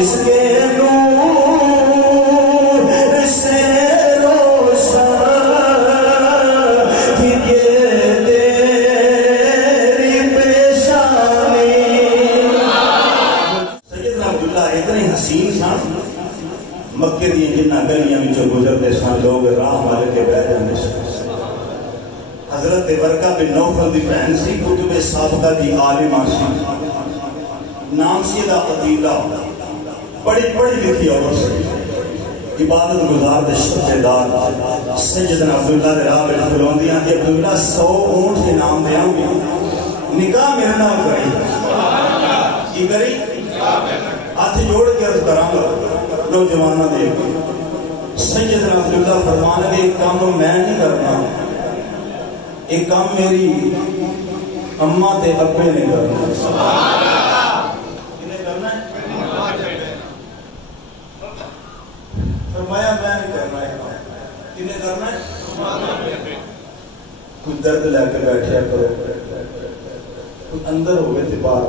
جس کے نور سے روشن تھی یہ تیری پیشانی. سیدنا عبداللہ اتنے حسین سان مکے دی جنہ گلیاں وچوں گزرتے سن لوگ راہ والے کے بیٹھ جاندے سن. حضرت ورقہ بن نوفل دی بہن سی کتب سابقہ دی عالمہ سی نام سی دا قتیلہ بڑی لکھی عورت سی عبادت گزار دے شبدار سیدنا عبداللہ دے راہ وچ کھلوندیاں تے عبداللہ 100 اونٹ کے نام دیاں گی نکاح میرے نام کری کی کری ہاتھ جوڑ کے عرض کراں گا نوجوانہ دے سیدنا عبداللہ فرمان لگے ایک کام میں نہیں کرنا ایک کام میری اماں تے ابے نے کرنا. انہیں کرنا ہے فرمایا میں نہیں کرنا ہے انہیں کرنا ہے کوئی درد لے کے بیٹھیا کرو کوئی اندر ہوئے تے باہر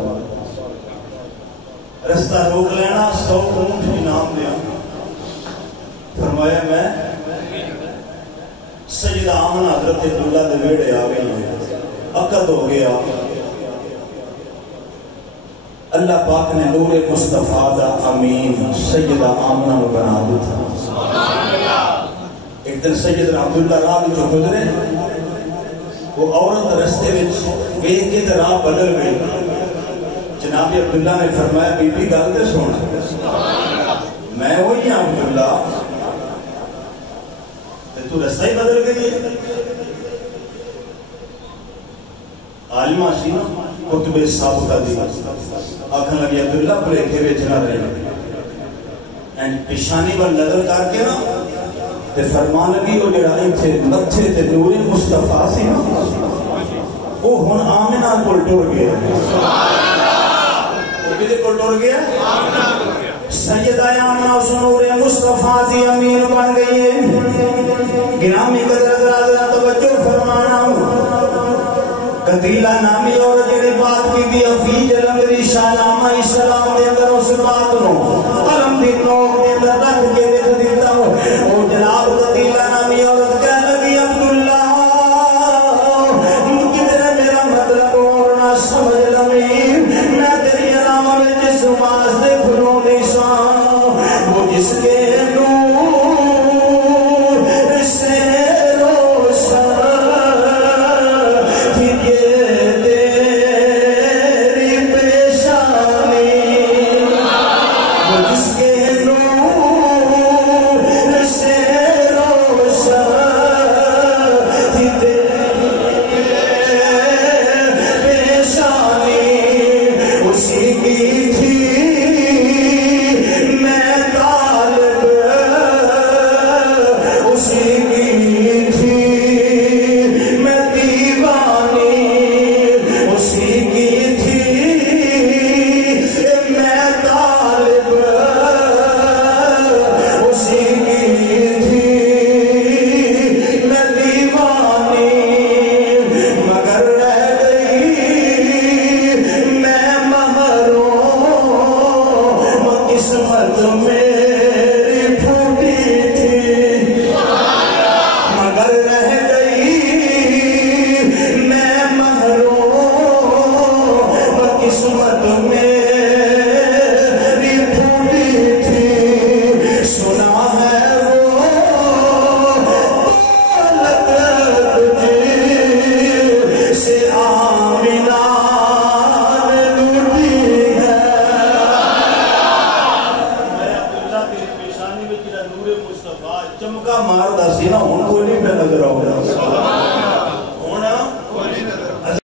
رستہ روک لینا 100 اونٹ انعام دیا. فرمایا میں سیدہ آمنہ حضرت عبداللہ دے ویڑے آ گئی ہیں عقد ہو گیا. اللہ پاک نے نور مصطفیٰ دا امین سیدہ آمنہ کو بنا دیتا. ایک دن سیدنا عبداللہ راہ جو گزرے وہ عورت رستے وچ ویکھ کے تے راہ بدل گئی. جناب عبداللہ نے فرمایا بی بی گل تے سن میں وہی ہوں عبداللہ تو رستہ ہی بدل گئی. عالمہ سی نا کتب سابقہ دی آکھن لگی عبداللہ بلیکھے ویچنا رہے پیشانی پر نظر کر کے نا تے فرمان لگی وہ جڑا ایتھے متھے تے نور مصطفیٰ سی نا وہ ہن آمنہ کول ٹر گیا. وہ کدے کول ٹر گیا؟ سیدہ آمنہ اس نور مصطفیٰ دی امین بن گئی ہے. گرامی قدر ذرا توجہ فرمانا قتیلہ نامی اور جڑی بات کی دی فی جلندری شاہنامہ اسلام دے اندر اس بات نو قلم دی نوک دے اندر رکھ کے لکھ دیتا ہوں. او جناب قتیلہ نامی عورت کہنے لگی عبداللہ کدھر میرا مطلب اور نہ سمجھ لمی میں تیری نام میں جس واسطے کھلوں نہیں سا وہ جس کے چمکا مار دا سی نا ہن کوئی نہیں پہ نظر آؤ